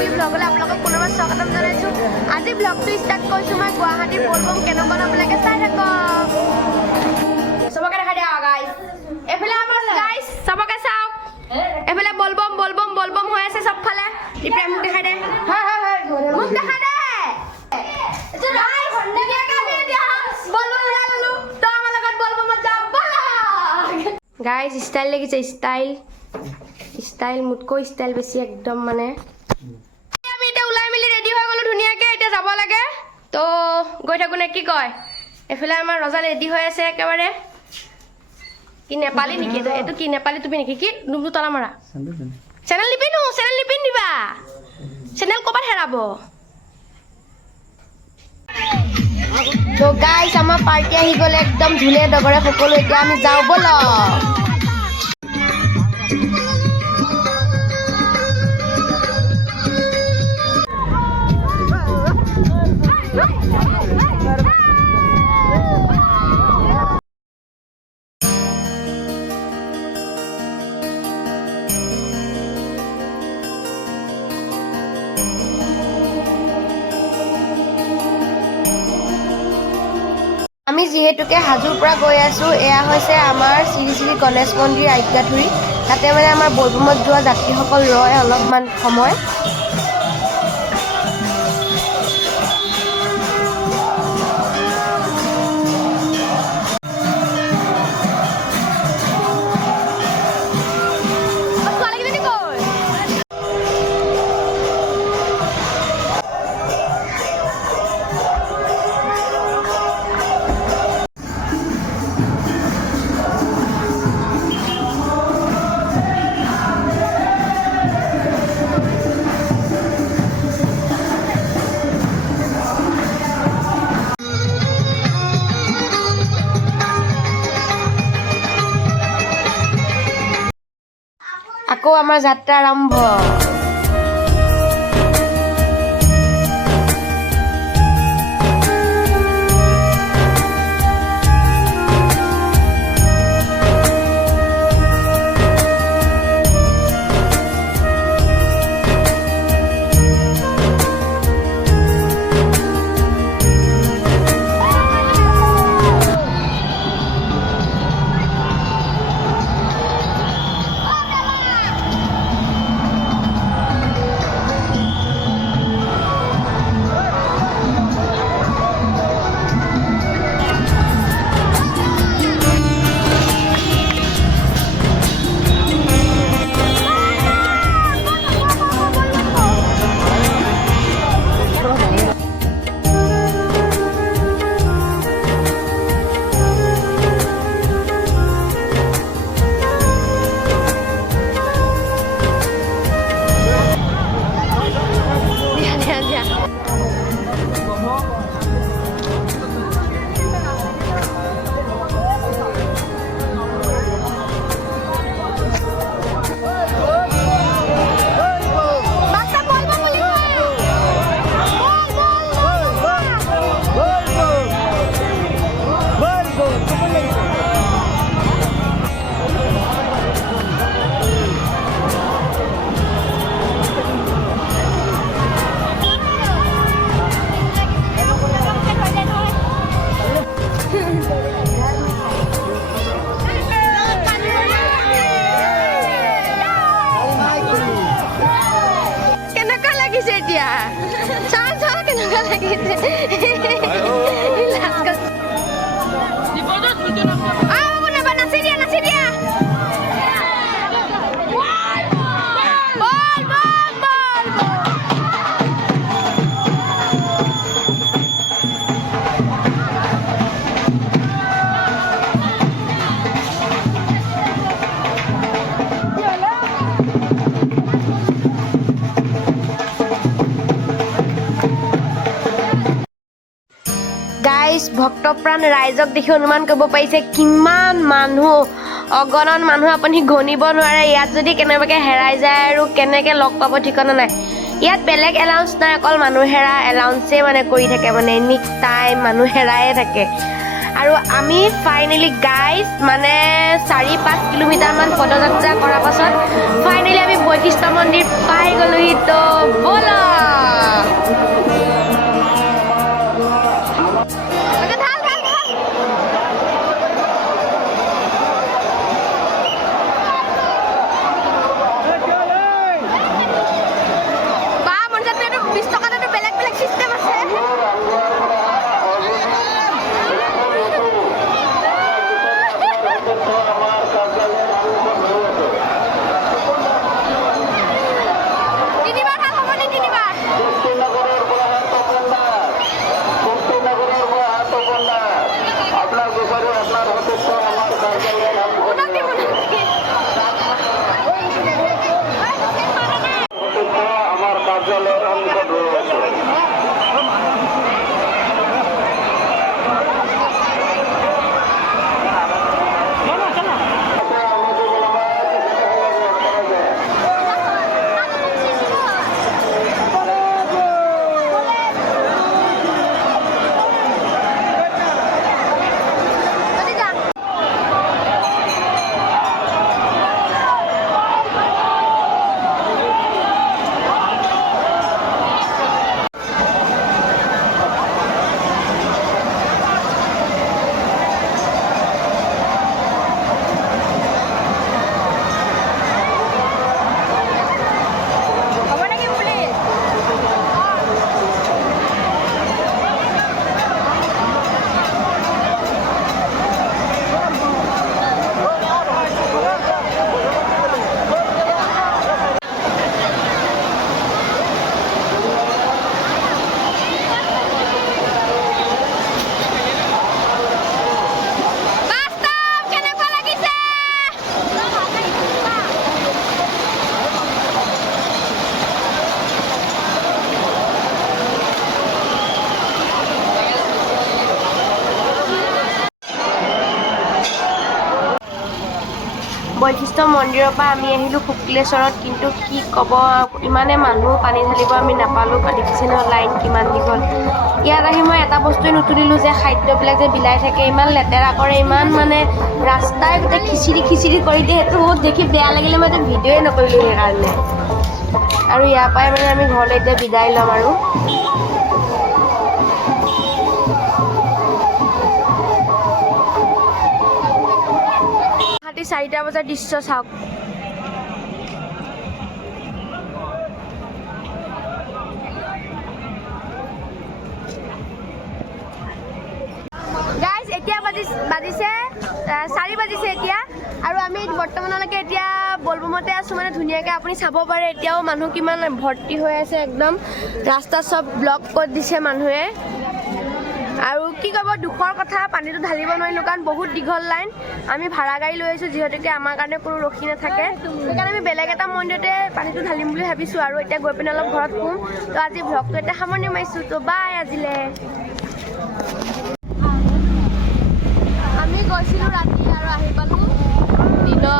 Daily ব্লগলৈ আপোনালোকক পুনৰবাৰ স্বাগতম জনাইছোঁ। আজি ব্লগটো ষ্টাৰ্ট কৰিছোঁ মই গুৱাহাটীৰ বলবম কেনেকুৱা আপোনালোকে চাই থাকক। চবকে দেখা দিয়া গাইজ, এইফালে আমাৰ গাইজ চবকে চাওক, এইফালে বলবম বলবম বলবম হৈ আছে চবফালে। ইপ্ৰে মোক দেখাই দে, মোক দেখাই দে। গাইজ ষ্টাইল লাগিছে, ষ্টাইল ষ্টাইল মোতকৈ ষ্টাইল বেছি একদম মানে। আমি এতিয়া ওলাই মেলি ৰেডি হৈ গ'লো ধুনীয়াকৈ, এতিয়া যাব লাগে তো গৈ থাকোঁ নে কি কয়। এইফালে আমাৰ ৰজা ৰেডি হৈ আছে একেবাৰে। কি নেপালী নেকি এইটো? কি নেপালী তুমি নেকি? কি নুমটো তলা মৰা চেনেল নিপিন্ধো, চেনেল নিপিন্ধিবা, চেনেল ক'ৰবাত হেৰাব। তো গাইজ আমাৰ পাৰ্টি আহি গ'লে একদম ঢোলে ডগৰে সকলো। এতিয়া আমি যাওঁ ব'লক। আমি যিহেতুকে হাজোৰ পৰা গৈ আছোঁ, এয়া হৈছে আমাৰ শ্ৰী শ্ৰী গণেশ মন্দিৰ আজ্ঞাধুৰী। তাতে মানে আমাৰ বলবমত যোৱা যাত্ৰীসকল ৰয় অলপমান সময়। আকৌ আমাৰ যাত্ৰা আৰম্ভ। কেনেকুৱা লাগিছে এতিয়া? চাওঁ চাওঁ কেনেকুৱা লাগিছে। গাইজ ভক্তপ্ৰাণ ৰাইজক দেখি অনুমান কৰিব পাৰিছে কিমান মানুহ, অগণন মানুহ আপুনি গণিব নোৱাৰে। ইয়াত যদি কেনেবাকৈ হেৰাই যায় আৰু কেনেকৈ লগ পাব ঠিকনা নাই। ইয়াত বেলেগ এলাউন্স নাই, অকল মানুহ হেৰা এলাউন্সেই মানে কৰি থাকে, মানে এনি টাইম মানুহ হেৰায়ে থাকে। আৰু আমি ফাইনেলি গাইজ মানে 4-5 কিলোমিটাৰমান পদযাত্ৰা কৰাৰ পাছত ফাইনেলি আমি বৈশিষ্ট্য মন্দিৰ পাই গ'লোহি। তো ব'লা। বৈশিষ্ট্য মন্দিৰৰ পৰা আমি আহিলোঁ শুক্লেশ্বৰত, কিন্তু কি ক'ব ইমানে মানুহ, পানী ঢালিব আমি নাপালোঁ। দেখিছে ন লাইন কিমান দীঘল। ইয়াত আহি মই এটা বস্তুৱে নুতুলিলোঁ যে খাদ্যবিলাক যে বিলাই থাকে, ইমান লেতেৰা কৰে, ইমান মানে ৰাস্তাই গোটেই খিচিৰি কৰি দিয়ে। সেইটো বহুত দেখি বেয়া লাগিলে মই এইটো ভিডিঅ'ই নকৰিলোঁ সেইকাৰণে। আৰু ইয়াৰ পৰাই মানে আমি ঘৰলৈ এতিয়া বিদায় ল'ম আৰু। ৰাতি 4টা বজাৰ দৃশ্য চাওক। গাইজ এতিয়া বাজিছে 4 বাজিছে এতিয়া, আৰু আমি বৰ্তমানলৈকে এতিয়া বলবমতে আছোঁ। মানে ধুনীয়াকৈ আপুনি চাব পাৰে এতিয়াও মানুহ কিমান ভৰ্তি হৈ আছে, একদম ৰাস্তা চব ব্লক কৰি দিছে মানুহে। আৰু কি ক'ব, দুখৰ কথা, পানীটো ঢালিব নোৱাৰিলোঁ কাৰণ বহুত দীঘল লাইন। আমি ভাড়া গাড়ী লৈ আহিছোঁ যিহেতুকে আমাৰ কাৰণে কোনো ৰখি নাথাকে, সেইকাৰণে আমি বেলেগ এটা মন্দিৰতে পানীটো ঢালিম বুলি ভাবিছোঁ। আৰু এতিয়া গৈ পিনে অলপ ঘৰত শুম। তো আজি ভ্লগটো এতিয়া সামৰণি মাৰিছোঁ। তো বাই আজিলে। আমি গৈছিলোঁ ৰাতি আৰু আহি পালোঁ দিনত।